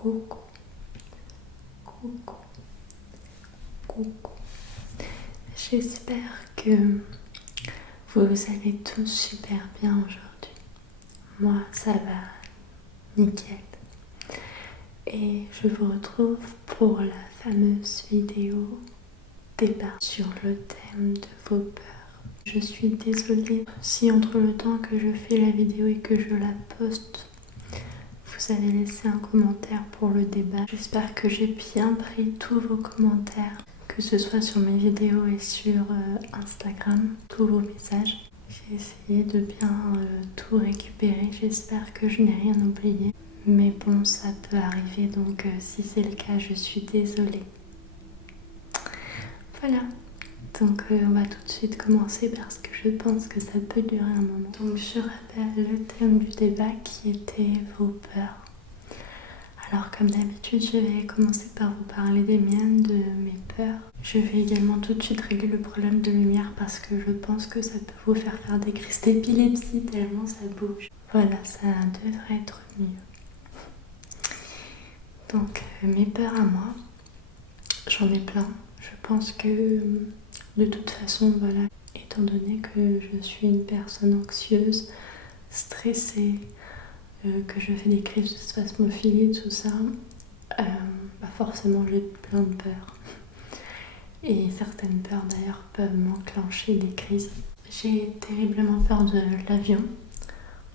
Coucou, coucou, coucou. J'espère que vous allez tous super bien aujourd'hui. Moi, ça va nickel. Et je vous retrouve pour la fameuse vidéo débat sur le thème de vos peurs. Je suis désolée si entre le temps que je fais la vidéo et que je la poste, vous avez laissé un commentaire pour le débat. J'espère que j'ai bien pris tous vos commentaires, que ce soit sur mes vidéos et sur Instagram, tous vos messages. J'ai essayé de bien tout récupérer. J'espère que je n'ai rien oublié. Mais bon, ça peut arriver, donc si c'est le cas, je suis désolée. Voilà. Donc on va tout de suite commencer parce que je pense que ça peut durer un moment. Donc je rappelle le thème du débat qui était vos peurs. Alors comme d'habitude, je vais commencer par vous parler des miennes, de mes peurs. Je vais également tout de suite régler le problème de lumière parce que je pense que ça peut vous faire des crises d'épilepsie tellement ça bouge. Voilà, ça devrait être mieux. Donc mes peurs à moi, j'en ai plein. Je pense que de toute façon, voilà, étant donné que je suis une personne anxieuse, stressée, que je fais des crises de spasmophilie, tout ça, forcément j'ai plein de peurs. Et certaines peurs d'ailleurs peuvent m'enclencher des crises. J'ai terriblement peur de l'avion.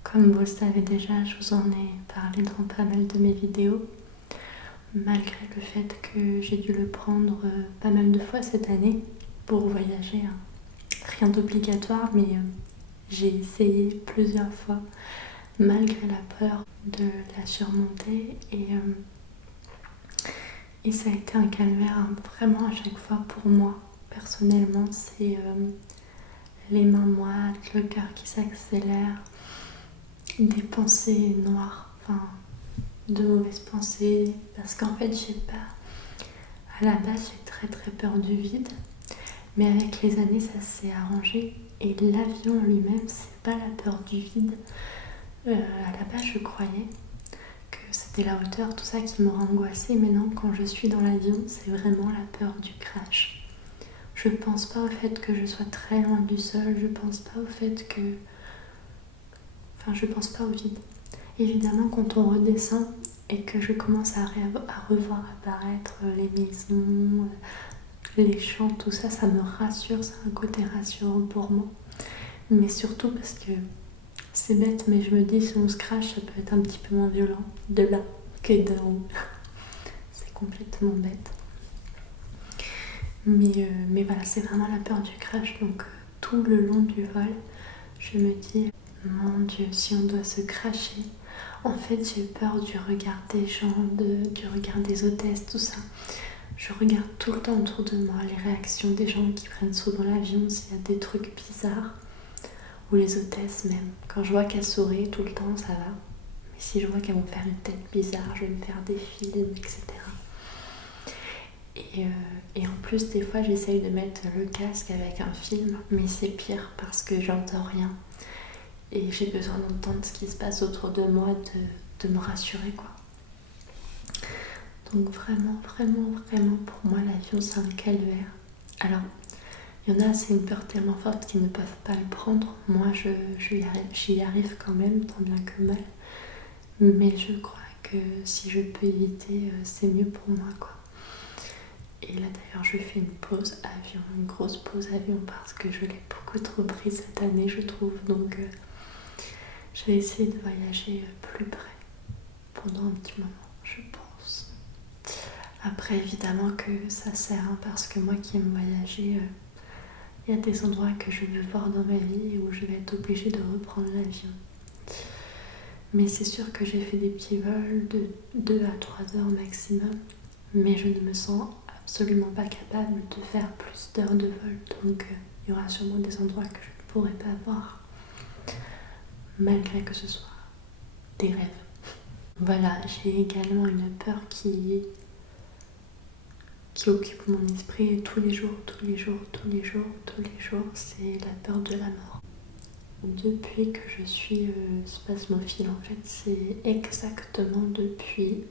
Comme vous le savez déjà, je vous en ai parlé dans pas mal de mes vidéos. Malgré le fait que j'ai dû le prendre pas mal de fois cette année pour voyager. Rien d'obligatoire, mais j'ai essayé plusieurs fois, malgré la peur, de la surmonter. Et ça a été un calvaire vraiment à chaque fois pour moi. Personnellement, c'est les mains moites, le cœur qui s'accélère, des pensées noires, de mauvaises pensées, parce qu'en fait à la base j'ai très très peur du vide, mais avec les années ça s'est arrangé, et l'avion lui-même c'est pas la peur du vide. À la base je croyais que c'était la hauteur, tout ça qui m'aurait angoissée, mais non, quand je suis dans l'avion c'est vraiment la peur du crash. Je pense pas au fait que je sois très loin du sol, je pense pas au fait que... je pense pas au vide. Évidemment, quand on redescend et que je commence à revoir apparaître les maisons, les champs, tout ça, ça me rassure, c'est un côté rassurant pour moi. Mais surtout parce que c'est bête, mais je me dis, si on se crache, ça peut être un petit peu moins violent de là que d'en haut. C'est complètement bête. Mais voilà, c'est vraiment la peur du crash. Donc tout le long du vol, je me dis, mon Dieu, si on doit se cracher. En fait, j'ai peur du regard des gens, du regard des hôtesses, tout ça. Je regarde tout le temps autour de moi les réactions des gens qui prennent souvent l'avion, s'il y a des trucs bizarres. Ou les hôtesses même. Quand je vois qu'elles sourient tout le temps, ça va. Mais si je vois qu'elles vont faire une tête bizarre, je vais me faire des films, etc. Et en plus, des fois, j'essaye de mettre le casque avec un film, mais c'est pire parce que j'entends rien. Et j'ai besoin d'entendre ce qui se passe autour de moi, de me rassurer, quoi. Donc vraiment, vraiment, vraiment, pour moi, l'avion, c'est un calvaire. Alors, il y en a, c'est une peur tellement forte qu'ils ne peuvent pas le prendre. Moi, j'y arrive quand même, tant bien que mal. Mais je crois que si je peux éviter, c'est mieux pour moi, quoi. Et là, d'ailleurs, je fais une pause avion, une grosse pause avion, parce que je l'ai beaucoup trop pris cette année, je trouve. Donc, je vais essayer de voyager plus près pendant un petit moment, je pense. Après, évidemment que ça sert, parce que moi qui aime voyager, il y a des endroits que je veux voir dans ma vie où je vais être obligée de reprendre l'avion. Mais c'est sûr que j'ai fait des petits vols de 2 à 3 heures maximum, mais je ne me sens absolument pas capable de faire plus d'heures de vol. Donc, il y aura sûrement des endroits que je ne pourrai pas voir, malgré que ce soit des rêves. Voilà, j'ai également une peur qui occupe mon esprit tous les jours, c'est la peur de la mort. Depuis que je suis spasmophile, en fait, c'est exactement depuis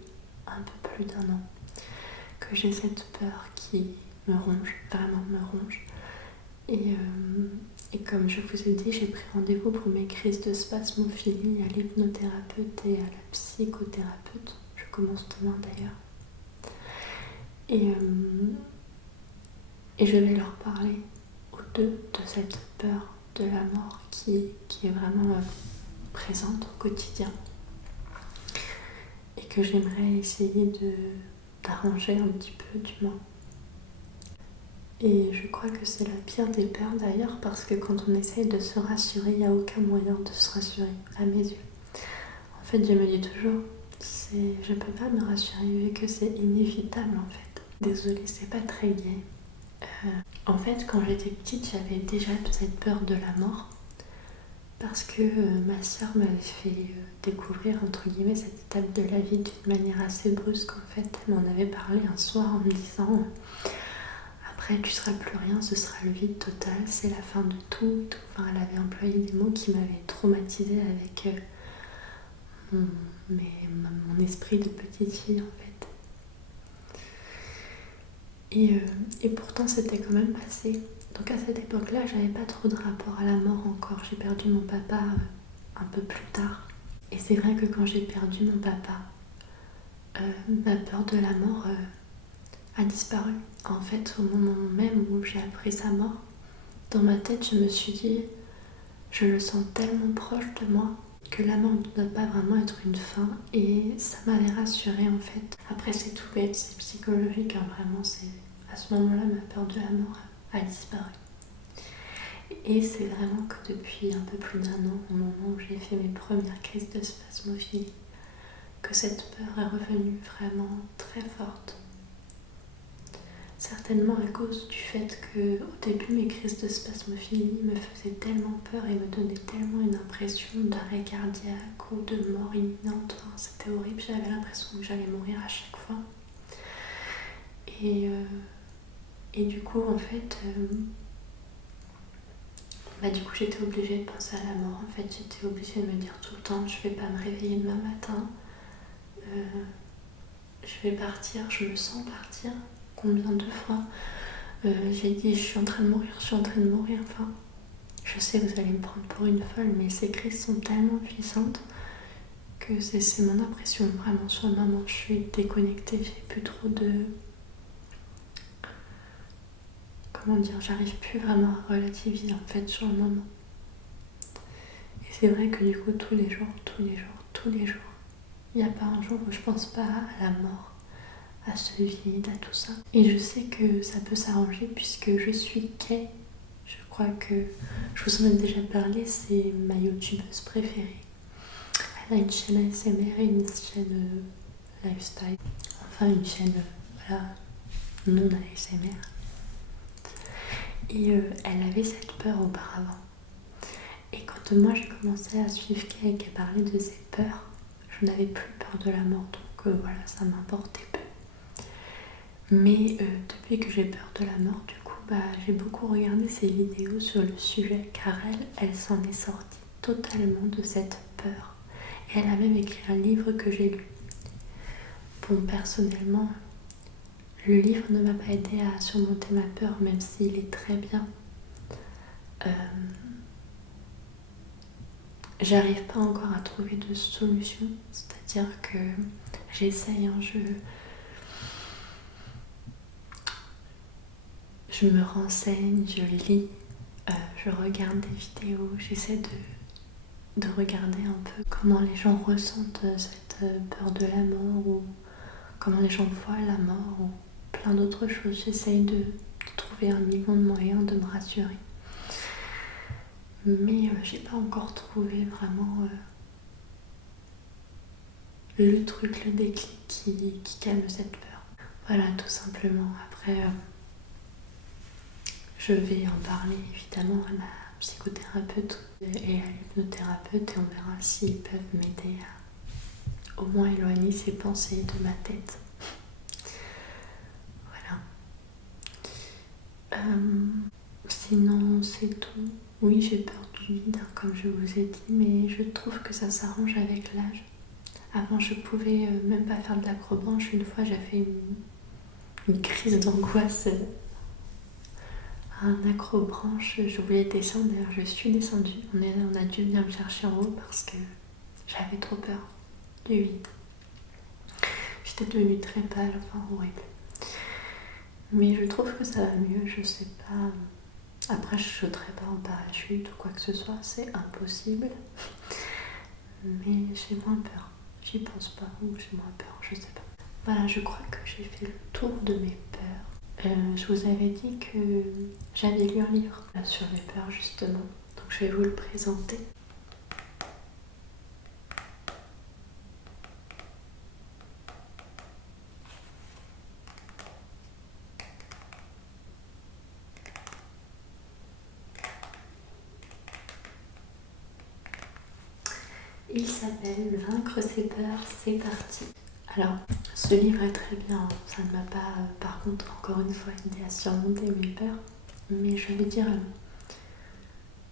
un peu plus d'1 an que j'ai cette peur qui me ronge, vraiment me ronge. Et comme je vous ai dit, j'ai pris rendez-vous pour mes crises de spasmophilie à l'hypnothérapeute et à la psychothérapeute. Je commence demain d'ailleurs. Et je vais leur parler aux deux de cette peur de la mort qui est vraiment présente au quotidien et que j'aimerais essayer d'arranger un petit peu du moins. Et je crois que c'est la pire des peurs d'ailleurs parce que quand on essaye de se rassurer, il n'y a aucun moyen de se rassurer à mes yeux. En fait, je me dis toujours, je peux pas me rassurer vu que c'est inévitable en fait. Désolée, c'est pas très gai. En fait, quand j'étais petite, j'avais déjà cette peur de la mort parce que ma sœur m'avait fait découvrir entre guillemets cette étape de la vie d'une manière assez brusque. En fait, elle m'en avait parlé un soir en me disant après tu seras plus rien, ce sera le vide total, c'est la fin de tout. Enfin, elle avait employé des mots qui m'avaient traumatisée avec mon esprit de petite fille en fait. Et pourtant c'était quand même passé. Donc à cette époque-là, j'avais pas trop de rapport à la mort encore. J'ai perdu mon papa un peu plus tard. Et c'est vrai que quand j'ai perdu mon papa, ma peur de la mort a disparu. En fait, au moment même où j'ai appris sa mort, dans ma tête, je me suis dit, je le sens tellement proche de moi que la mort ne doit pas vraiment être une fin. Et ça m'avait rassurée en fait. Après, c'est tout bête, c'est psychologique, hein, vraiment, à ce moment-là, ma peur de la mort a disparu. Et c'est vraiment que depuis un peu plus d'1 an, au moment où j'ai fait mes premières crises de spasmophilie, que cette peur est revenue vraiment très forte. Certainement à cause du fait que au début mes crises de spasmophilie me faisaient tellement peur et me donnaient tellement une impression d'arrêt cardiaque ou de mort imminente. Enfin, c'était horrible, j'avais l'impression que j'allais mourir à chaque fois. Et du coup en fait, du coup j'étais obligée de penser à la mort. En fait, j'étais obligée de me dire tout le temps, je vais pas me réveiller demain matin, je vais partir, je me sens partir. Combien de fois j'ai dit je suis en train de mourir, je suis en train de mourir. Enfin, je sais que vous allez me prendre pour une folle, mais ces crises sont tellement puissantes que c'est mon impression vraiment sur le moment. Je suis déconnectée, j'ai plus trop de... Comment dire, j'arrive plus vraiment à relativiser en fait sur le moment. Et c'est vrai que du coup tous les jours, il n'y a pas un jour où je pense pas à la mort, à ce vide, à tout ça. Et je sais que ça peut s'arranger puisque je suis Kay. Je crois que je vous en ai déjà parlé, c'est ma youtubeuse préférée. Elle a une chaîne ASMR et une chaîne lifestyle. Enfin une chaîne non ASMR. Et elle avait cette peur auparavant. Et quand moi j'ai commencé à suivre Kay et qu'elle parlait de ses peurs, je n'avais plus peur de la mort. Donc voilà, ça m'importait peu. Mais depuis que j'ai peur de la mort, du coup, j'ai beaucoup regardé ses vidéos sur le sujet car elle s'en est sortie totalement de cette peur. Et elle a même écrit un livre que j'ai lu. Bon, personnellement, le livre ne m'a pas aidé à surmonter ma peur, même s'il est très bien. J'arrive pas encore à trouver de solution, c'est-à-dire que j'essaye, je me renseigne, je lis, je regarde des vidéos, j'essaie de regarder un peu comment les gens ressentent cette peur de la mort ou comment les gens voient la mort ou plein d'autres choses. J'essaye de trouver un million de moyens de me rassurer. Mais j'ai pas encore trouvé vraiment le truc, le déclic qui calme cette peur. Voilà, tout simplement. Après, je vais en parler évidemment à ma psychothérapeute et à l'hypnothérapeute et on verra s'ils peuvent m'aider à au moins éloigner ces pensées de ma tête. Voilà. Sinon, c'est tout. Oui, j'ai peur du vide, comme je vous ai dit, mais je trouve que ça s'arrange avec l'âge. Avant, je pouvais même pas faire de l'acrobranche. Une fois, j'ai fait une crise d'angoisse à un acrobranche. Je voulais descendre, d'ailleurs, je suis descendue. On a dû venir me chercher en haut parce que j'avais trop peur du vide. J'étais devenue très pâle, enfin horrible. Mais je trouve que ça va mieux, je sais pas. Après, je sauterai pas en parachute ou quoi que ce soit, c'est impossible. Mais j'ai moins peur. J'y pense pas, ou j'ai moins peur, je sais pas. Voilà, je crois que j'ai fait le tour de mes peurs. Je vous avais dit que j'avais lu un livre sur les peurs justement, donc je vais vous le présenter. Il s'appelle Vaincre ses peurs, c'est parti. Alors, ce livre est très bien, ça ne m'a pas, par contre, encore une fois, aidé à surmonter mes peurs, mais je vais dire,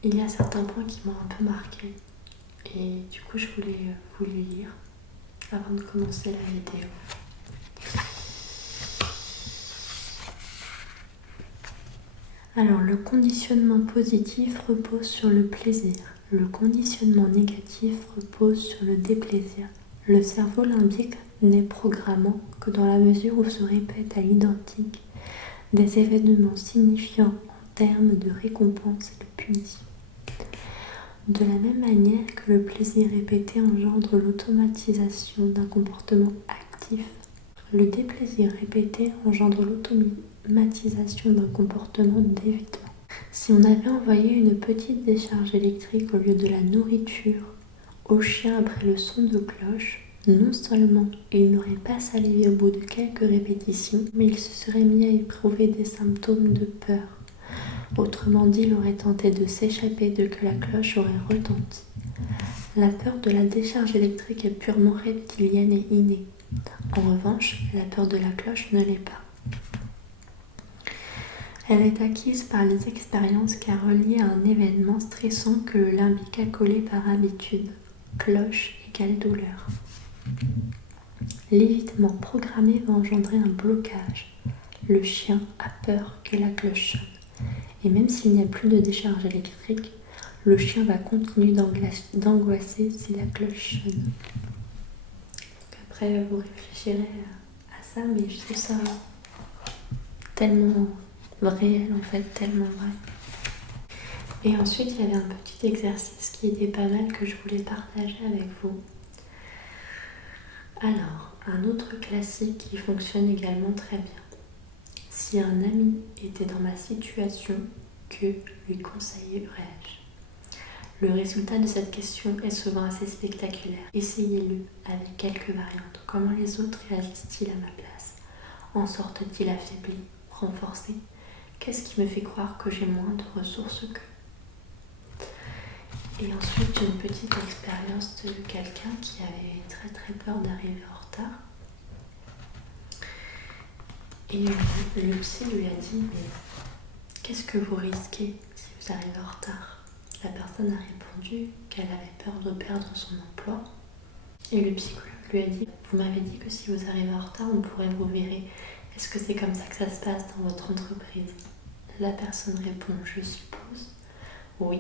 il y a certains points qui m'ont un peu marqué, et du coup, je voulais vous le lire avant de commencer la vidéo. Alors, le conditionnement positif repose sur le plaisir. Le conditionnement négatif repose sur le déplaisir. Le cerveau limbique n'est programmant que dans la mesure où se répètent à l'identique des événements signifiants en termes de récompense et de punition. De la même manière que le plaisir répété engendre l'automatisation d'un comportement actif, le déplaisir répété engendre l'automatisation d'un comportement d'évitement. Si on avait envoyé une petite décharge électrique au lieu de la nourriture au chien après le son de cloche, non seulement il n'aurait pas salivé au bout de quelques répétitions, mais il se serait mis à éprouver des symptômes de peur. Autrement dit, il aurait tenté de s'échapper dès que la cloche aurait retenti. La peur de la décharge électrique est purement reptilienne et innée. En revanche, la peur de la cloche ne l'est pas. Elle est acquise par les expériences car reliée à un événement stressant que le limbique a collé par habitude. Cloche égale douleur. L'évitement programmé va engendrer un blocage. Le chien a peur que la cloche sonne. Et même s'il n'y a plus de décharge électrique, le chien va continuer d'angoisser si la cloche sonne. Donc après, vous réfléchirez à ça, mais je trouve ça tellement réel en fait, tellement vrai. Et ensuite, il y avait un petit exercice qui était pas mal que je voulais partager avec vous. Alors, un autre classique qui fonctionne également très bien. Si un ami était dans ma situation, que lui conseillerais-je ? Le résultat de cette question est souvent assez spectaculaire. Essayez-le avec quelques variantes. Comment les autres réagissent-ils à ma place ? En sortent-ils affaiblis, renforcés ? Qu'est-ce qui me fait croire que j'ai moins de ressources qu'eux ? Et ensuite, une petite expérience de quelqu'un qui avait très très peur d'arriver en retard. Et le psy lui a dit, mais qu'est-ce que vous risquez si vous arrivez en retard ? La personne a répondu qu'elle avait peur de perdre son emploi. Et le psychologue lui a dit, vous m'avez dit que si vous arrivez en retard, on pourrait vous virer. Est-ce que c'est comme ça que ça se passe dans votre entreprise ? La personne répond, je suppose. Oui.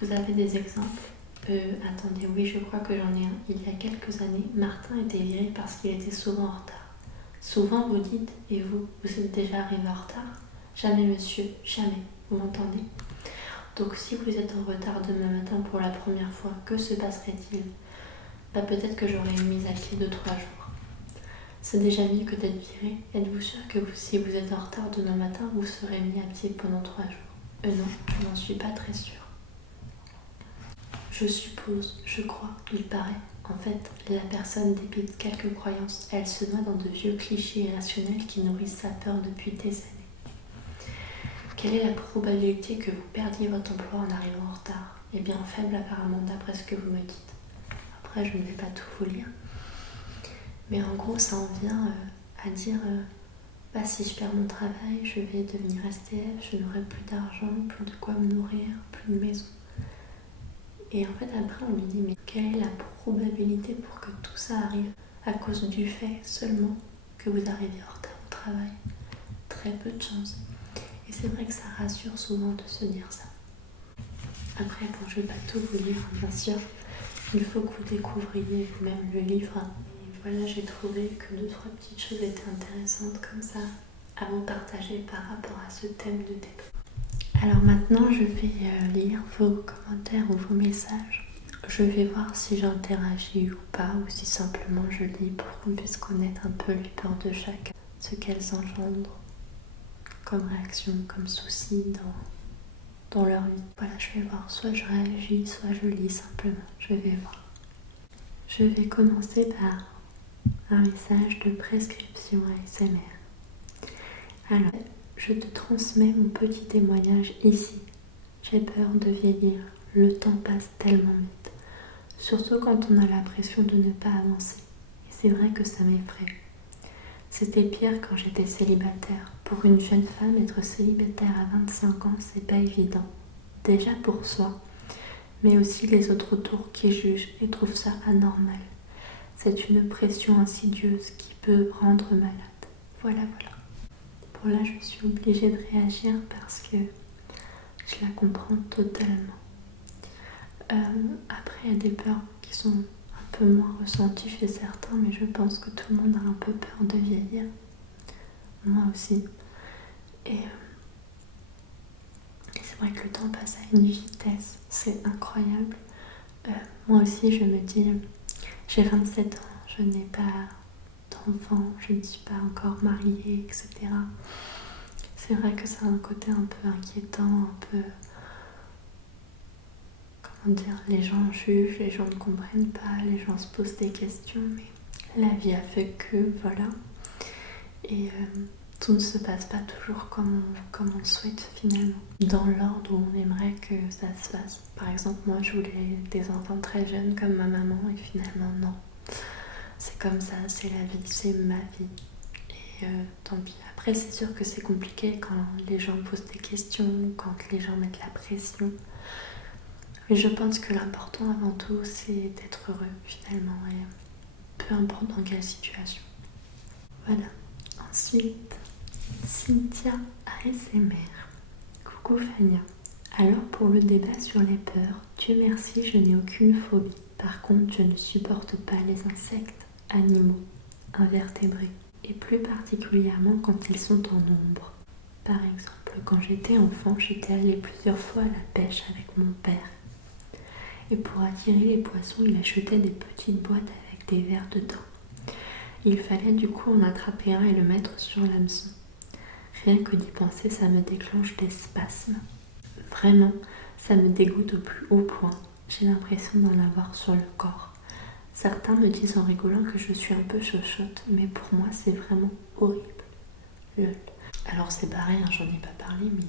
Vous avez des exemples ? Attendez, oui, je crois que j'en ai un. Il y a quelques années, Martin était viré parce qu'il était souvent en retard. Souvent, vous dites, et vous êtes déjà arrivé en retard ? Jamais, monsieur, jamais. Vous m'entendez ? Donc, si vous êtes en retard demain matin pour la première fois, que se passerait-il ? Peut-être que j'aurai une mise à pied de 3 jours. C'est déjà mieux que d'être viré. Êtes-vous sûr que si vous êtes en retard demain matin, vous serez mis à pied pendant 3 jours ? Non, je n'en suis pas très sûre. Je suppose, je crois, il paraît. En fait, la personne débite quelques croyances. Elle se noie dans de vieux clichés irrationnels qui nourrissent sa peur depuis des années. Quelle est la probabilité que vous perdiez votre emploi en arrivant en retard ? Eh bien, faible apparemment, d'après ce que vous me dites. Après, je ne vais pas tout vous lire. Mais en gros, ça en vient à dire si je perds mon travail, je vais devenir SDF, je n'aurai plus d'argent, plus de quoi me nourrir, plus de maison. Et en fait après on me dit mais quelle est la probabilité pour que tout ça arrive à cause du fait seulement que vous arrivez en retard au travail? Très peu de chance. Et c'est vrai que ça rassure souvent de se dire ça. Après bon, je vais pas tout vous lire bien sûr, il faut que vous découvriez vous-même le livre. Et voilà, j'ai trouvé que 2-3 petites choses étaient intéressantes comme ça à vous partager par rapport à ce thème de débat. Alors maintenant, je vais lire vos commentaires ou vos messages. Je vais voir si j'interagis ou pas, ou si simplement je lis pour qu'on puisse connaître un peu les peurs de chacun, ce qu'elles engendrent comme réaction, comme souci dans leur vie. Voilà, je vais voir, soit je réagis, soit je lis simplement, je vais voir. Je vais commencer par un message de prescription ASMR. Alors, je te transmets mon petit témoignage ici. J'ai peur de vieillir, le temps passe tellement vite. Surtout quand on a l'impression de ne pas avancer. Et c'est vrai que ça m'effraie. C'était pire quand j'étais célibataire. Pour une jeune femme, être célibataire à 25 ans, c'est pas évident. Déjà pour soi, mais aussi les autres autour qui jugent et trouvent ça anormal. C'est une pression insidieuse qui peut rendre malade. Voilà. Bon là, je suis obligée de réagir parce que je la comprends totalement. Après, il y a des peurs qui sont un peu moins ressenties chez certains, mais je pense que tout le monde a un peu peur de vieillir. Moi aussi. Et c'est vrai que le temps passe à une vitesse, c'est incroyable. Moi aussi, je me dis, j'ai 27 ans, je n'ai pas d'enfant, je ne suis pas encore mariée, etc. C'est vrai que ça a un côté un peu inquiétant, un peu... Comment dire, les gens jugent, les gens ne comprennent pas, les gens se posent des questions, mais la vie a fait que, voilà. Et tout ne se passe pas toujours comme on le souhaite finalement, dans l'ordre où on aimerait que ça se fasse. Par exemple, moi je voulais des enfants très jeunes comme ma maman et finalement non. C'est comme ça, c'est la vie, c'est ma vie. Et tant pis. Après c'est sûr que c'est compliqué quand les gens posent des questions, quand les gens mettent la pression. Mais je pense que l'important avant tout c'est d'être heureux finalement, et peu importe dans quelle situation. Voilà. Ensuite, Cynthia ASMR. Coucou Fania. Alors pour le débat sur les peurs, Dieu merci, je n'ai aucune phobie. Par contre, je ne supporte pas les insectes, animaux, invertébrés, et plus particulièrement quand ils sont en nombre. Par exemple, quand j'étais enfant, j'étais allée plusieurs fois à la pêche avec mon père. Et pour attirer les poissons, il achetait des petites boîtes avec des vers dedans. Il fallait du coup en attraper un et le mettre sur l'hameçon. Rien que d'y penser, ça me déclenche des spasmes. Vraiment, ça me dégoûte au plus haut point. J'ai l'impression d'en avoir sur le corps. Certains me disent en rigolant que je suis un peu chochotte, mais pour moi c'est vraiment horrible. Lol. Alors c'est pareil, j'en ai pas parlé, mais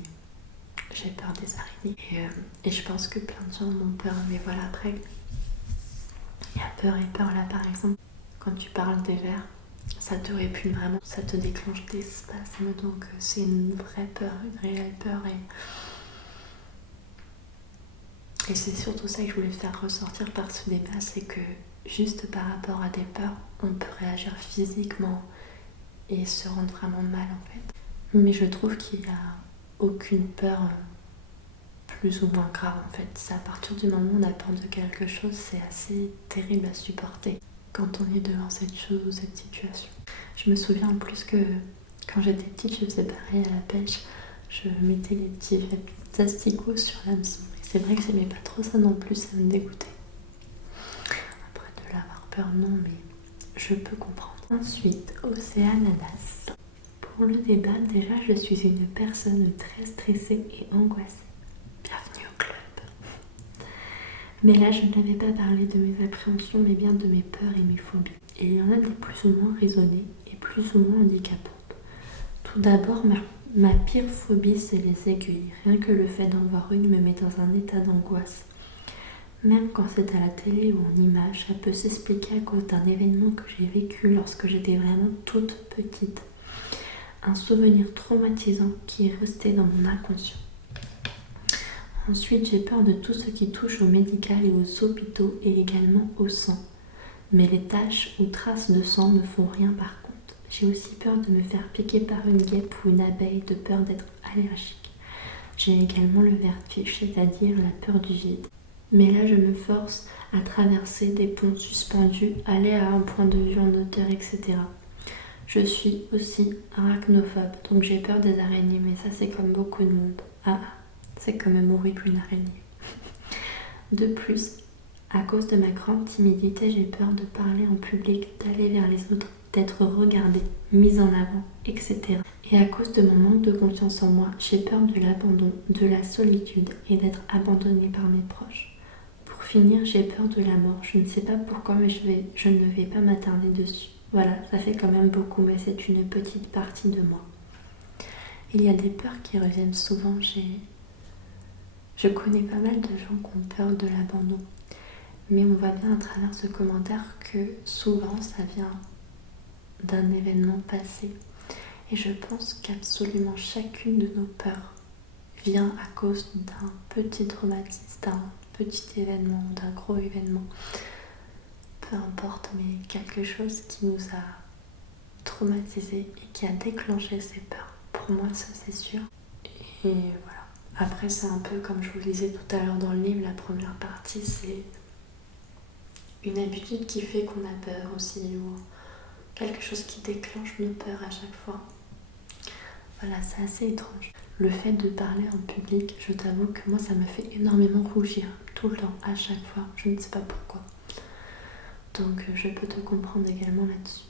j'ai peur des araignées. Et je pense que plein de gens ont peur, mais voilà, après, il y a peur et peur là par exemple. Quand tu parles des vers, ça te répugne vraiment, ça te déclenche des spasmes, donc c'est une vraie peur, une réelle peur. Et c'est surtout ça que je voulais faire ressortir par ce débat, c'est que juste par rapport à des peurs, on peut réagir physiquement et se rendre vraiment mal en fait. Mais je trouve qu'il n'y a aucune peur plus ou moins grave en fait. C'est à partir du moment où on a peur de quelque chose, c'est assez terrible à supporter quand on est devant cette chose ou cette situation. Je me souviens en plus que quand j'étais petite, je faisais pareil à la pêche. Je mettais les petits asticots sur l'hameçon. Et c'est vrai que j'aimais pas trop ça non plus, ça me dégoûtait. Après de l'avoir peur, non, mais je peux comprendre. Ensuite, Océananas. Pour le débat, déjà, je suis une personne très stressée et angoissée. Bienvenue au club. Mais là, je n'avais pas parlé de mes appréhensions, mais bien de mes peurs et mes phobies. Et il y en a des plus ou moins raisonnées et plus ou moins handicapantes. Tout d'abord, ma pire phobie, c'est les aiguilles. Rien que le fait d'en voir une me met dans un état d'angoisse. Même quand c'est à la télé ou en image, ça peut s'expliquer à cause d'un événement que j'ai vécu lorsque j'étais vraiment toute petite. Un souvenir traumatisant qui est resté dans mon inconscient. Ensuite, j'ai peur de tout ce qui touche au médical et aux hôpitaux et également au sang. Mais les taches ou traces de sang ne font rien par contre. J'ai aussi peur de me faire piquer par une guêpe ou une abeille, de peur d'être allergique. J'ai également le vertige, c'est-à-dire la peur du vide. Mais là, je me force à traverser des ponts suspendus, aller à un point de vue en hauteur, etc. Je suis aussi arachnophobe, donc j'ai peur des araignées, mais ça c'est comme beaucoup de monde. Ah, c'est quand même horrible une araignée. De plus, à cause de ma grande timidité, j'ai peur de parler en public, d'aller vers les autres, d'être regardée, mise en avant, etc. Et à cause de mon manque de confiance en moi, j'ai peur de l'abandon, de la solitude et d'être abandonnée par mes proches. Pour finir, j'ai peur de la mort. Je ne sais pas pourquoi, mais je ne vais pas m'attarder dessus. Voilà, ça fait quand même beaucoup, mais c'est une petite partie de moi. Il y a des peurs qui reviennent souvent. Je connais pas mal de gens qui ont peur de l'abandon. Mais on voit bien à travers ce commentaire que souvent ça vient d'un événement passé. Et je pense qu'absolument chacune de nos peurs vient à cause d'un petit traumatisme, d'un petit événement ou d'un gros événement. Peu importe, mais quelque chose qui nous a traumatisés et qui a déclenché ces peurs. Pour moi, ça c'est sûr. Et voilà. Après, c'est un peu comme je vous le disais tout à l'heure dans le livre, la première partie, c'est une habitude qui fait qu'on a peur aussi, ou quelque chose qui déclenche nos peurs à chaque fois. Voilà, c'est assez étrange. Le fait de parler en public, je t'avoue que moi, ça me fait énormément rougir, tout le temps, à chaque fois. Je ne sais pas pourquoi. Donc, je peux te comprendre également là-dessus.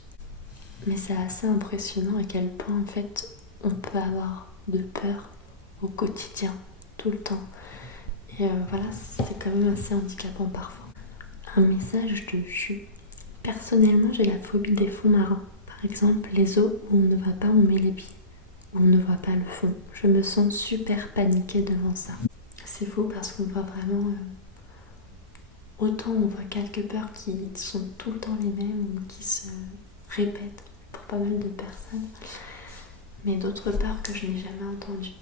Mais c'est assez impressionnant à quel point, en fait, on peut avoir de peur au quotidien, tout le temps. Et voilà, c'est quand même assez handicapant parfois. Un message de jus. Personnellement, j'ai la phobie des fonds marins. Par exemple, les eaux où on ne voit pas où on met les pieds, où on ne voit pas le fond. Je me sens super paniquée devant ça. C'est faux parce qu'on voit vraiment... autant on voit quelques peurs qui sont tout le temps les mêmes ou qui se répètent pour pas mal de personnes, mais d'autres peurs que je n'ai jamais entendues.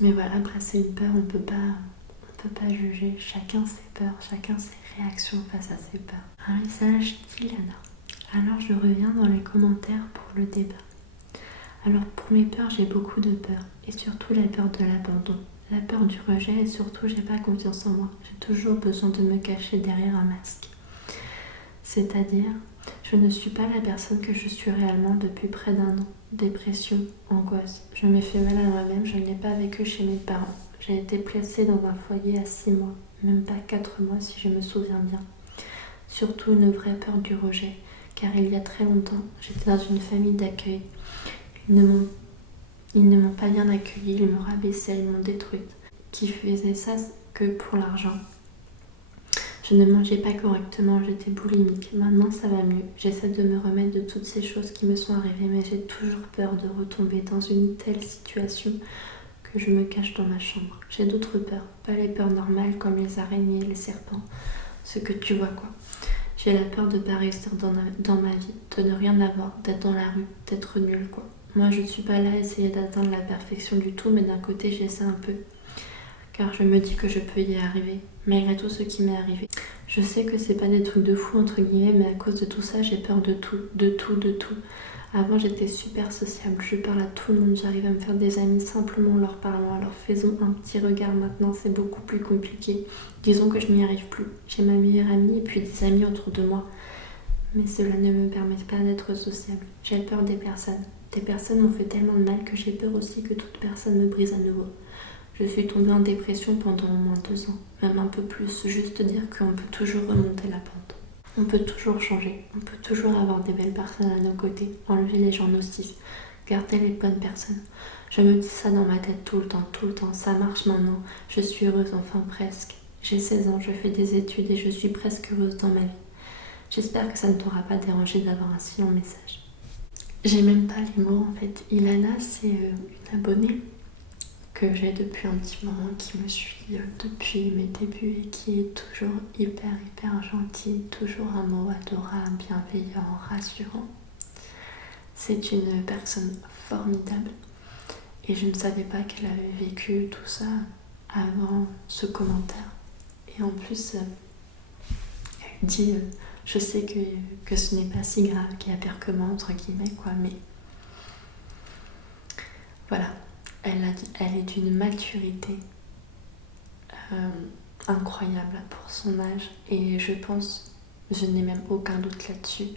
Mais voilà, après c'est une peur, on peut pas juger. Chacun ses peurs, chacun ses réactions face à ses peurs. Un message d'Ilana. Alors je reviens dans les commentaires pour le débat. Alors pour mes peurs, j'ai beaucoup de peurs, et surtout la peur de l'abandon, la peur du rejet, et surtout j'ai pas confiance en moi. J'ai toujours besoin de me cacher derrière un masque. C'est-à-dire, je ne suis pas la personne que je suis réellement depuis près d'1 an. Dépression, angoisse. Je me fais mal à moi-même, je n'ai pas vécu chez mes parents. J'ai été placée dans un foyer à 6 mois, même pas 4 mois si je me souviens bien. Surtout une vraie peur du rejet, car il y a très longtemps, j'étais dans une famille d'accueil. Ils ne m'ont pas bien accueillie, ils me rabaissaient, ils m'ont détruite. Qui faisait ça que pour l'argent. Je ne mangeais pas correctement, j'étais boulimique. Maintenant ça va mieux. J'essaie de me remettre de toutes ces choses qui me sont arrivées, mais j'ai toujours peur de retomber dans une telle situation que je me cache dans ma chambre. J'ai d'autres peurs, pas les peurs normales comme les araignées, les serpents, ce que tu vois quoi. J'ai la peur de ne pas réussir dans ma vie, de ne rien avoir, d'être dans la rue, d'être nulle quoi. Moi je suis pas là à essayer d'atteindre la perfection du tout, mais d'un côté j'essaie un peu. Car je me dis que je peux y arriver, malgré tout ce qui m'est arrivé. Je sais que c'est pas des trucs de fou entre guillemets, mais à cause de tout ça, j'ai peur de tout, de tout, de tout. Avant, j'étais super sociable, je parle à tout le monde, j'arrive à me faire des amis simplement en leur parlant, alors faisons un petit regard maintenant, c'est beaucoup plus compliqué. Disons que je n'y arrive plus. J'ai ma meilleure amie et puis des amis autour de moi, mais cela ne me permet pas d'être sociable. J'ai peur des personnes. Des personnes m'ont fait tellement de mal que j'ai peur aussi que toute personne me brise à nouveau. Je suis tombée en dépression pendant au moins 2 ans, même un peu plus, juste dire qu'on peut toujours remonter la pente. On peut toujours changer, on peut toujours avoir des belles personnes à nos côtés, enlever les gens nocifs, garder les bonnes personnes. Je me dis ça dans ma tête tout le temps, ça marche maintenant, je suis heureuse enfin presque. J'ai 16 ans, je fais des études et je suis presque heureuse dans ma vie. J'espère que ça ne t'aura pas dérangé d'avoir un si long message. J'ai même pas les mots en fait. Ilana, c'est une abonnée que j'ai depuis un petit moment, qui me suit depuis mes débuts et qui est toujours hyper gentille, toujours un mot adorable, bienveillant, rassurant. C'est une personne formidable et je ne savais pas qu'elle avait vécu tout ça avant ce commentaire. Et en plus, elle dit je sais que ce n'est pas si grave, qu'il y a pire que moi, entre guillemets, quoi, mais voilà, elle est d'une maturité incroyable pour son âge, et je pense, je n'ai même aucun doute là-dessus,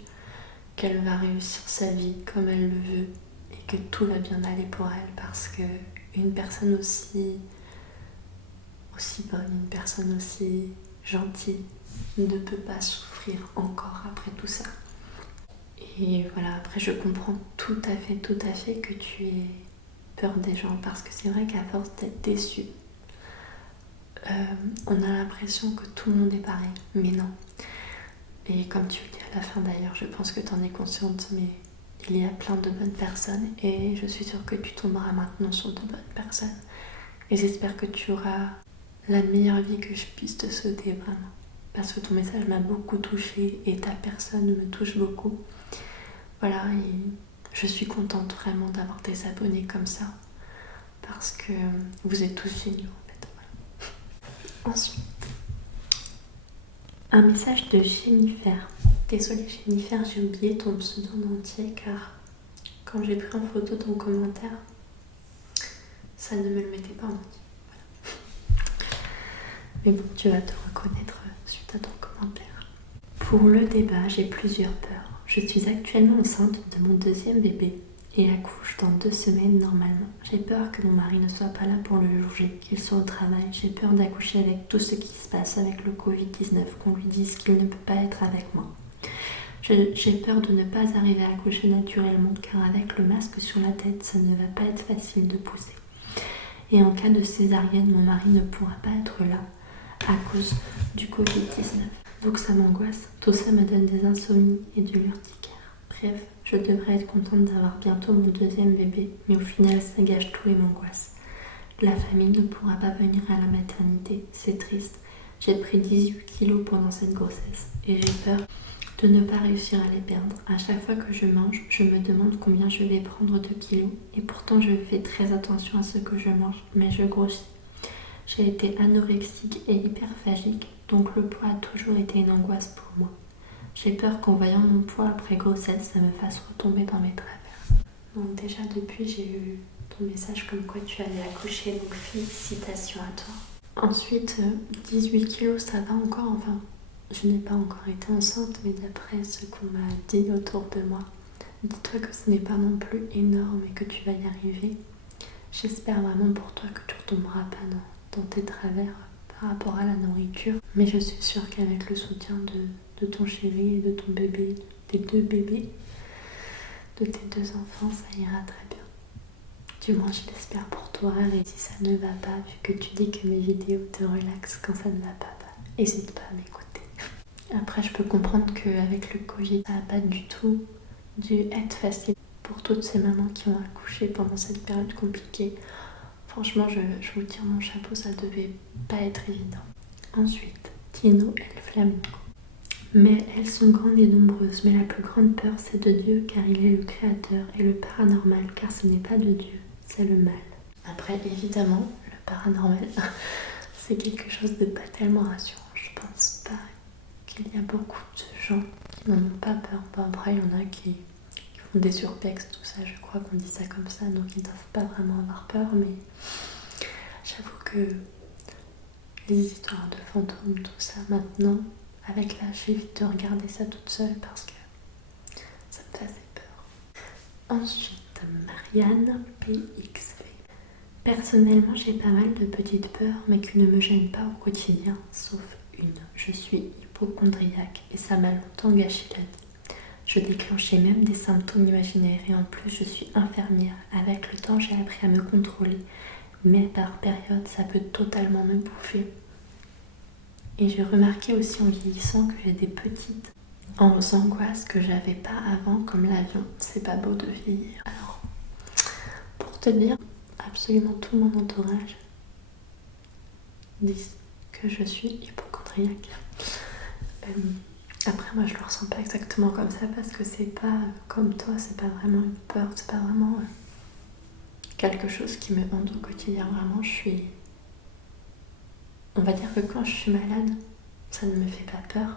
qu'elle va réussir sa vie comme elle le veut et que tout va bien aller pour elle, parce que une personne aussi bonne, une personne aussi gentille ne peut pas souffrir encore après tout ça. Et voilà, après je comprends tout à fait que tu aies peur des gens, parce que c'est vrai qu'à force d'être déçu, on a l'impression que tout le monde est pareil, mais non. Et comme tu le dis à la fin d'ailleurs, je pense que tu en es consciente, mais il y a plein de bonnes personnes et je suis sûre que tu tomberas maintenant sur de bonnes personnes. Et j'espère que tu auras la meilleure vie que je puisse te souhaiter, vraiment. Parce que ton message m'a beaucoup touchée et ta personne me touche beaucoup. Voilà, et je suis contente vraiment d'avoir des abonnés comme ça. Parce que vous êtes tous géniaux en fait. Voilà. Ensuite, un message de Jennifer. Désolée Jennifer, j'ai oublié ton pseudo entier car quand j'ai pris en photo ton commentaire, ça ne me le mettait pas en entier. Voilà. Mais bon, tu vas te reconnaître suite à ton commentaire. Pour le débat, j'ai plusieurs peurs. Je suis actuellement enceinte de mon deuxième bébé et accouche dans 2 semaines normalement. J'ai peur que mon mari ne soit pas là pour le jour J, qu'il soit au travail. J'ai peur d'accoucher avec tout ce qui se passe avec le Covid-19, qu'on lui dise qu'il ne peut pas être avec moi. J'ai peur de ne pas arriver à accoucher naturellement car avec le masque sur la tête, ça ne va pas être facile de pousser. Et en cas de césarienne, mon mari ne pourra pas être là à cause du Covid-19. Donc ça m'angoisse. Tout ça me donne des insomnies et de l'urticaire. Bref, je devrais être contente d'avoir bientôt mon deuxième bébé, mais au final ça gâche tout et m'angoisse. La famille ne pourra pas venir à la maternité, c'est triste. J'ai pris 18 kilos pendant cette grossesse et j'ai peur de ne pas réussir à les perdre. À chaque fois que je mange, je me demande combien je vais prendre de kilos et pourtant je fais très attention à ce que je mange, mais je grossis. J'ai été anorexique et hyperphagique, donc le poids a toujours été une angoisse pour moi. J'ai peur qu'en voyant mon poids après grossesse, ça me fasse retomber dans mes travers. Donc déjà depuis, j'ai eu ton message comme quoi tu allais accoucher, donc félicitations à toi. Ensuite, 18 kilos, ça va encore, enfin, je n'ai pas encore été enceinte, mais d'après ce qu'on m'a dit autour de moi, dis-toi que ce n'est pas non plus énorme et que tu vas y arriver. J'espère vraiment pour toi que tu ne retomberas pas dans tes travers par rapport à la nourriture. Mais je suis sûre qu'avec le soutien de ton chéri et de ton bébé, tes 2 bébés, de tes 2 enfants, ça ira très bien. Du moins, je l'espère pour toi. Et si ça ne va pas, vu que tu dis que mes vidéos te relaxent quand ça ne va pas, n'hésite pas à m'écouter. Après, je peux comprendre qu'avec le Covid, ça n'a pas du tout dû être facile pour toutes ces mamans qui ont accouché pendant cette période compliquée. Franchement, je vous tire mon chapeau, ça devait pas être évident. Ensuite, Tino et le flamenco. Mais elles sont grandes et nombreuses, mais la plus grande peur c'est de Dieu car il est le créateur et le paranormal car ce n'est pas de Dieu, c'est le mal. Après, évidemment, le paranormal, c'est quelque chose de pas tellement rassurant. Je pense pas qu'il y a beaucoup de gens qui n'en ont pas peur. Bon, après, il y en a qui font des surpex, tout ça, je crois qu'on dit ça comme ça, donc ils ne doivent pas vraiment avoir peur, mais j'avoue que les histoires de fantômes, tout ça, maintenant, avec l'âge, j'évite de regarder ça toute seule parce que ça me fait assez peur. Ensuite, Marianne PXV. Personnellement, j'ai pas mal de petites peurs, mais qui ne me gênent pas au quotidien, sauf une. Je suis hypocondriaque et ça m'a longtemps gâché la vie. Je déclenchais même des symptômes imaginaires et en plus je suis infirmière. Avec le temps, j'ai appris à me contrôler, mais par période, ça peut totalement me bouffer. Et j'ai remarqué aussi en vieillissant que j'ai des petites angoisses que j'avais pas avant, comme l'avion. C'est pas beau de vieillir. Alors, pour te dire, absolument tout mon entourage dit que je suis hypocondriaque. Après, moi, je le ressens pas exactement comme ça parce que c'est pas comme toi, c'est pas vraiment une peur, c'est pas vraiment quelque chose qui me hante au quotidien. Vraiment, je suis on va dire que quand je suis malade, ça ne me fait pas peur.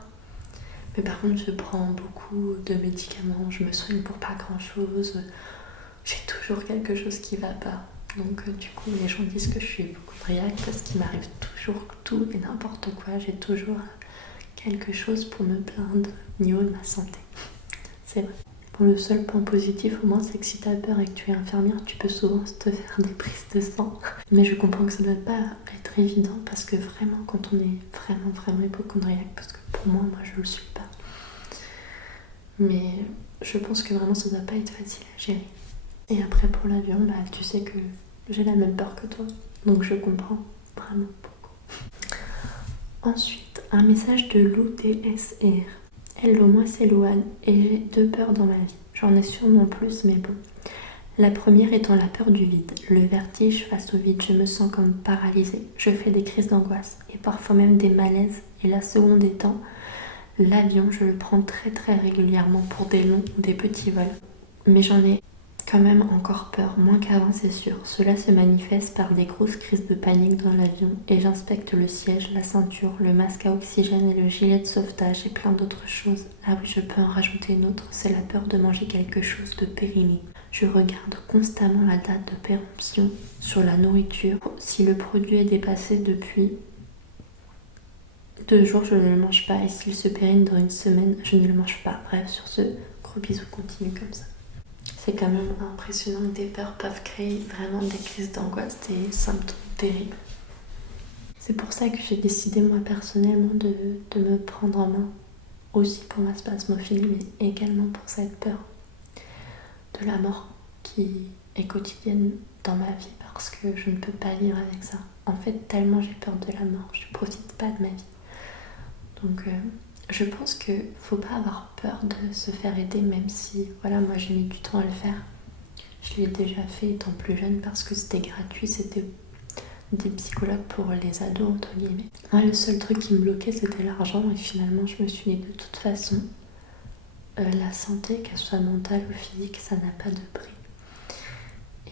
Mais par contre, je prends beaucoup de médicaments, je me soigne pour pas grand chose. J'ai toujours quelque chose qui va pas. Donc du coup, les gens disent que je suis hypochondriaque parce qu'il m'arrive toujours tout et n'importe quoi. J'ai toujours quelque chose pour me plaindre au niveau de ma santé. C'est vrai. Bon, le seul point positif au moins, c'est que si t'as peur et que tu es infirmière, tu peux souvent te faire des prises de sang. Mais je comprends que ça doit pas être évident parce que vraiment, quand on est vraiment hypochondriaque, parce que pour moi je le suis pas. Mais je pense que vraiment ça doit pas être facile à gérer. Et après pour l'avion, bah tu sais que j'ai la même peur que toi. Donc je comprends vraiment beaucoup. Ensuite, un message de Lou DSR. Hello, moi c'est Louane et j'ai 2 peurs dans ma vie. J'en ai sûrement plus, mais bon. La première étant la peur du vide, le vertige face au vide. Je me sens comme paralysée. Je fais des crises d'angoisse et parfois même des malaises. Et la seconde étant l'avion, je le prends très régulièrement pour des longs ou des petits vols. Mais j'en ai quand même encore peur, moins qu'avant c'est sûr. Cela se manifeste par des grosses crises de panique dans l'avion et j'inspecte le siège, la ceinture, le masque à oxygène et le gilet de sauvetage et plein d'autres choses. Ah oui, je peux en rajouter une autre, c'est la peur de manger quelque chose de périmé. Je regarde constamment la date de péremption sur la nourriture. Si le produit est dépassé depuis 2 jours, je ne le mange pas et s'il se périme dans une semaine, je ne le mange pas. Bref, sur ce, gros bisous, continue comme ça. C'est quand même impressionnant que des peurs peuvent créer vraiment des crises d'angoisse, des symptômes terribles. C'est pour ça que j'ai décidé moi personnellement de me prendre en main, aussi pour ma spasmophilie, mais également pour cette peur de la mort qui est quotidienne dans ma vie parce que je ne peux pas vivre avec ça. En fait, tellement j'ai peur de la mort, je ne profite pas de ma vie. Donc je pense qu'il ne faut pas avoir peur de se faire aider, même si voilà, moi j'ai mis du temps à le faire. Je l'ai déjà fait étant plus jeune parce que c'était gratuit, c'était des psychologues pour les ados entre guillemets. Moi le seul truc qui me bloquait c'était l'argent et finalement je me suis dit de toute façon la santé, qu'elle soit mentale ou physique, ça n'a pas de prix.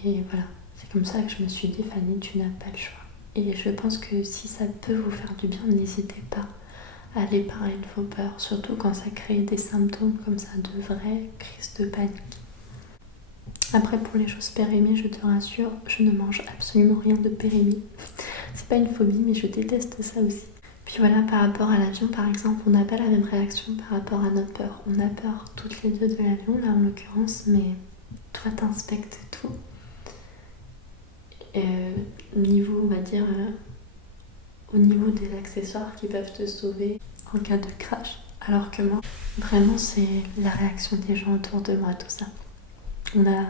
Et voilà, c'est comme ça que je me suis dit Fanny, tu n'as pas le choix. Et je pense que si ça peut vous faire du bien, n'hésitez pas à aller parler de vos peurs, surtout quand ça crée des symptômes comme ça, de vraies crises de panique. Après, pour les choses périmées, je te rassure, je ne mange absolument rien de périmé. C'est pas une phobie, mais je déteste ça aussi. Puis voilà, par rapport à l'avion, par exemple, on n'a pas la même réaction par rapport à notre peur. On a peur toutes les deux de l'avion, là en l'occurrence, mais toi t'inspectes tout. Niveau, on va dire, au niveau des accessoires qui peuvent te sauver en cas de crash. Alors que moi, vraiment, c'est la réaction des gens autour de moi, tout ça. On a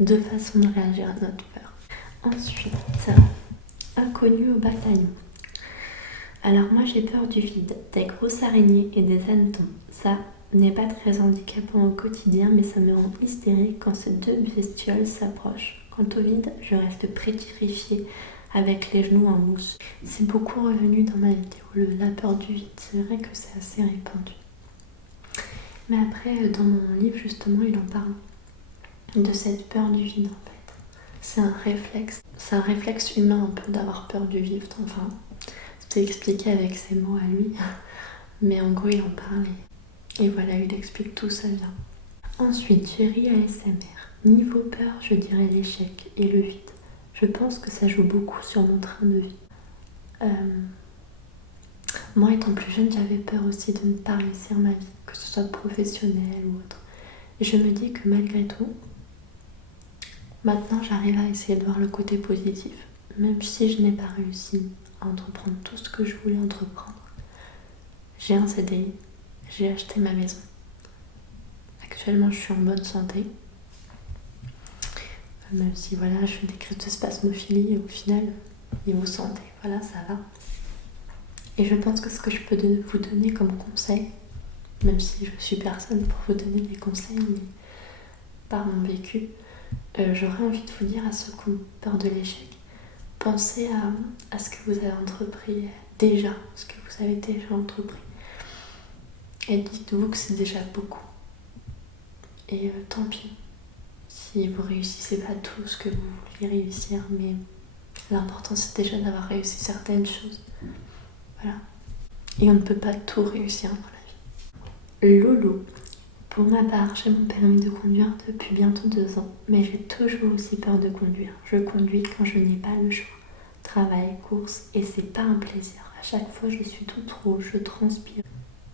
2 façons de réagir à notre peur. Ensuite, inconnu au bataillon. Alors moi j'ai peur du vide, des grosses araignées et des hannetons. Ça n'est pas très handicapant au quotidien, mais ça me rend hystérique quand ces 2 bestioles s'approchent. Quant au vide, je reste pétrifiée avec les genoux en mousse. C'est beaucoup revenu dans ma vidéo, la peur du vide. C'est vrai que c'est assez répandu. Mais après, dans mon livre, justement, il en parle de cette peur du vide, en fait. C'est un réflexe humain un peu d'avoir peur du vide. Enfin, c'est expliqué avec ses mots à lui. Mais en gros, il en parle. Et voilà, il explique tout ça bien. Ensuite, Jerry ASMR. Niveau peur, je dirais l'échec et le vide. Je pense que ça joue beaucoup sur mon train de vie. Moi, étant plus jeune, j'avais peur aussi de ne pas réussir ma vie, que ce soit professionnelle ou autre. Et je me dis que malgré tout, maintenant, j'arrive à essayer de voir le côté positif. Même si je n'ai pas réussi à entreprendre tout ce que je voulais entreprendre. J'ai un CDI, j'ai acheté ma maison. Actuellement, je suis en bonne santé. Même si voilà, je fais des crises de spasmophilie et au final, niveau santé, voilà, ça va. Et je pense que ce que je peux vous donner comme conseil, même si je suis personne pour vous donner des conseils, mais par mon vécu, j'aurais envie de vous dire à ceux qui ont peur de l'échec, pensez à ce que vous avez entrepris déjà, ce que vous avez déjà entrepris. Et dites-vous que c'est déjà beaucoup. Et tant pis si vous réussissez pas tout ce que vous vouliez réussir, mais L'important c'est déjà d'avoir réussi certaines choses. Voilà. Et on ne peut pas tout réussir dans la vie. Loulou. Pour ma part, j'ai mon permis de conduire depuis bientôt 2 ans, mais j'ai toujours aussi peur de conduire. Je conduis quand je n'ai pas le choix. Travail, course, et c'est pas un plaisir. À chaque fois, je suis toute rouge, je transpire.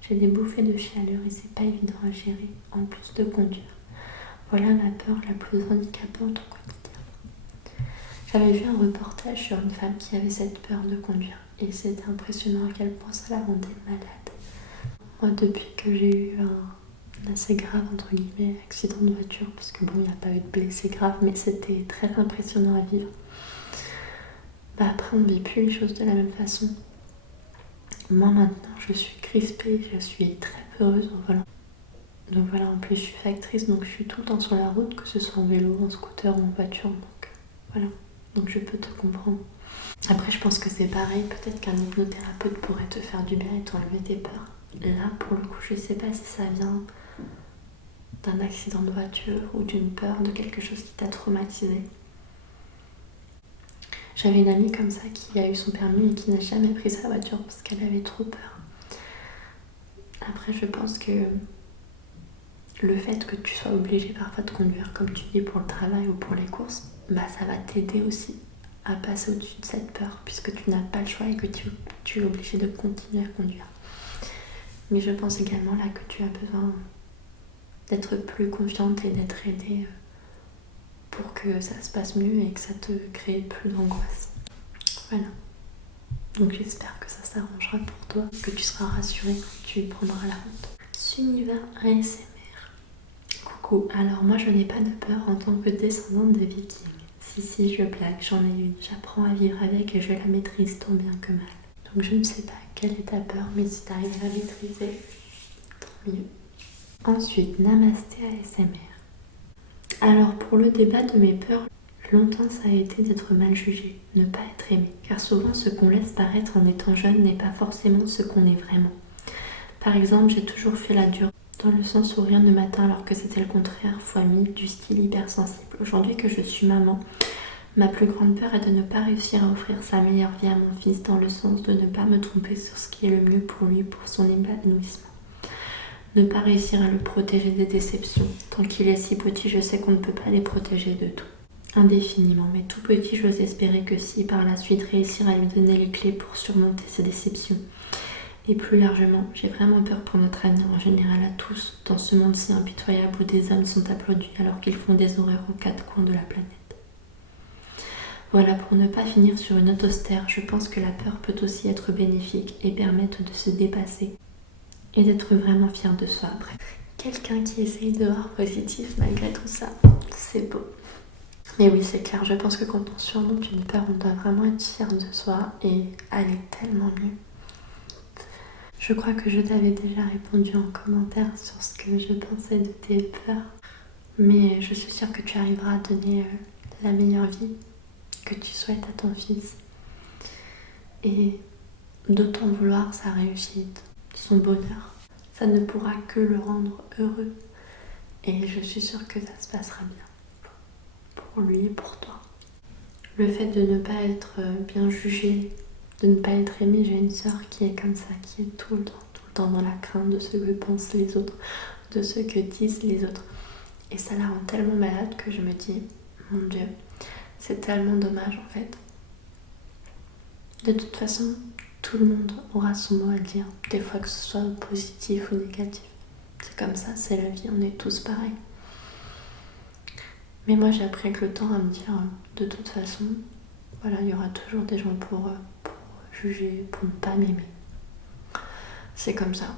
J'ai des bouffées de chaleur et c'est pas évident à gérer, en plus de conduire. Voilà la peur la plus handicapante au quotidien. J'avais vu un reportage sur une femme qui avait cette peur de conduire, et c'était impressionnant à quel point ça la rendait malade. Moi, depuis que j'ai eu un assez grave, entre guillemets, accident de voiture, parce que bon, il n'y a pas eu de blessés graves, mais c'était très impressionnant à vivre. Après, on ne vit plus les choses de la même façon. Moi, maintenant, je suis crispée, je suis très peureuse en volant. Donc voilà, en plus, je suis factrice, donc je suis tout le temps sur la route, que ce soit en vélo, en scooter ou en voiture. Donc voilà, donc je peux te comprendre. Après, je pense que c'est pareil, peut-être qu'un hypnothérapeute pourrait te faire du bien et t'enlever tes peurs. Là, pour le coup, je sais pas si ça vient d'un accident de voiture ou d'une peur de quelque chose qui t'a traumatisé. J'avais une amie comme ça qui a eu son permis et qui n'a jamais pris sa voiture parce qu'elle avait trop peur. Après, je pense que le fait que tu sois obligé parfois de conduire, comme tu dis, pour le travail ou pour les courses, ça va t'aider aussi à passer au-dessus de cette peur puisque tu n'as pas le choix et que tu es obligé de continuer à conduire. Mais je pense également là que tu as besoin d'être plus confiante et d'être aidée pour que ça se passe mieux et que ça te crée plus d'angoisse. Voilà. Donc j'espère que ça s'arrangera pour toi, que tu seras rassurée quand tu prendras la route. Sunniva ASMR. Coucou, alors moi je n'ai pas de peur en tant que descendante de vikings. Si, je blague, j'en ai une. J'apprends à vivre avec et je la maîtrise tant bien que mal. Donc je ne sais pas quelle est ta peur, mais si tu arrives à la maîtriser, tant mieux. Ensuite, Namasté ASMR. Alors pour le débat de mes peurs, longtemps ça a été d'être mal jugé, ne pas être aimé. Car souvent ce qu'on laisse paraître en étant jeune n'est pas forcément ce qu'on est vraiment. Par exemple, j'ai toujours fait la dure, dans le sens où rien ne m'atteint alors que c'était le contraire, fois 1000, du style hypersensible. Aujourd'hui que je suis maman, ma plus grande peur est de ne pas réussir à offrir sa meilleure vie à mon fils, dans le sens de ne pas me tromper sur ce qui est le mieux pour lui, pour son épanouissement. Ne pas réussir à le protéger des déceptions. Tant qu'il est si petit, je sais qu'on ne peut pas les protéger de tout. Indéfiniment, mais tout petit, j'ose espérer que si, par la suite, réussir à lui donner les clés pour surmonter ses déceptions. Et plus largement, j'ai vraiment peur pour notre avenir en général à tous, dans ce monde si impitoyable où des hommes sont applaudis alors qu'ils font des horreurs aux 4 coins de la planète. Voilà, pour ne pas finir sur une note austère, je pense que la peur peut aussi être bénéfique et permettre de se dépasser et d'être vraiment fier de soi après. Quelqu'un qui essaye de voir positif malgré tout ça, c'est beau. Mais oui, c'est clair, je pense que quand on surmonte une peur, on doit vraiment être fier de soi et aller tellement mieux. Je crois que je t'avais déjà répondu en commentaire sur ce que je pensais de tes peurs, mais je suis sûre que tu arriveras à donner la meilleure vie que tu souhaites à ton fils et d'autant vouloir sa réussite, son bonheur. Ça ne pourra que le rendre heureux et je suis sûre que ça se passera bien pour lui et pour toi. Le fait de ne pas être bien jugé, de ne pas être aimé, j'ai une sœur qui est comme ça, qui est tout le temps dans la crainte de ce que pensent les autres, de ce que disent les autres. Et ça la rend tellement malade que je me dis, mon Dieu, c'est tellement dommage en fait. De toute façon, tout le monde aura son mot à dire, des fois que ce soit positif ou négatif. C'est comme ça, c'est la vie, on est tous pareils. Mais moi j'ai appris avec le temps à me dire, de toute façon, voilà, il y aura toujours des gens pour juger, pour ne pas m'aimer. C'est comme ça.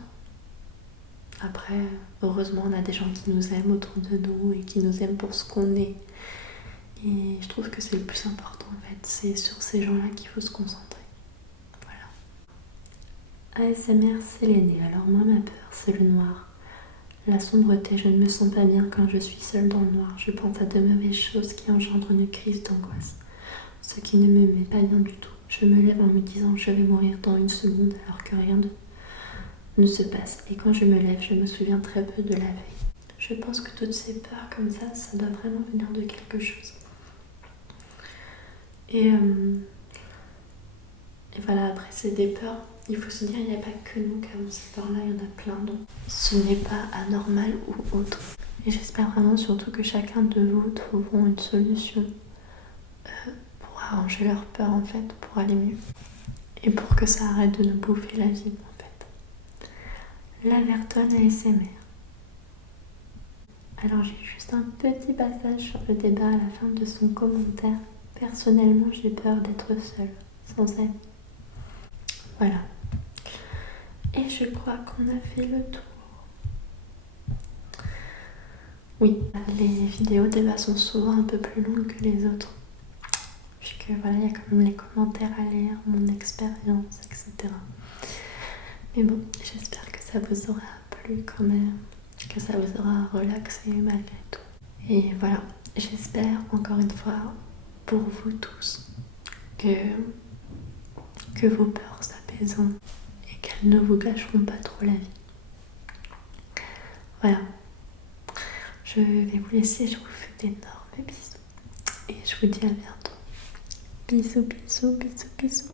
Après, heureusement, on a des gens qui nous aiment autour de nous et qui nous aiment pour ce qu'on est. Et je trouve que c'est le plus important en fait. C'est sur ces gens-là qu'il faut se concentrer. Voilà. ASMR, c'est l'aîné. Alors moi, ma peur, c'est le noir. La sombreté, je ne me sens pas bien quand je suis seule dans le noir. Je pense à de mauvaises choses qui engendrent une crise d'angoisse. Ce qui ne me met pas bien du tout. Je me lève en me disant je vais mourir dans une seconde alors que rien ne se passe. Et quand je me lève, je me souviens très peu de la veille. Je pense que toutes ces peurs comme ça doit vraiment venir de quelque chose. Et voilà, après c'est des peurs. Il faut se dire, il n'y a pas que nous qui avons ces peurs-là, il y en a plein d'autres. Ce n'est pas anormal ou autre. Et j'espère vraiment surtout que chacun de vous trouveront une solution pour arranger leurs peurs en fait, pour aller mieux. Et pour que ça arrête de nous bouffer la vie en fait. L'Averton ASMR. Alors j'ai juste un petit passage sur le débat à la fin de son commentaire. Personnellement, j'ai peur d'être seule, sans amis. Voilà. Et je crois qu'on a fait le tour. Oui, les vidéos débat sont souvent un peu plus longues que les autres. Puisque voilà, il y a quand même les commentaires à lire, mon expérience, etc. Mais bon, j'espère que ça vous aura plu quand même, que ça vous aura relaxé malgré tout. Et voilà, j'espère encore une fois pour vous tous que vos peurs s'apaiseront et qu'elles ne vous gâcheront pas trop la vie. Voilà, je vais vous laisser, je vous fais d'énormes bisous et je vous dis à bientôt. Bisous, bisous, bisous, bisous.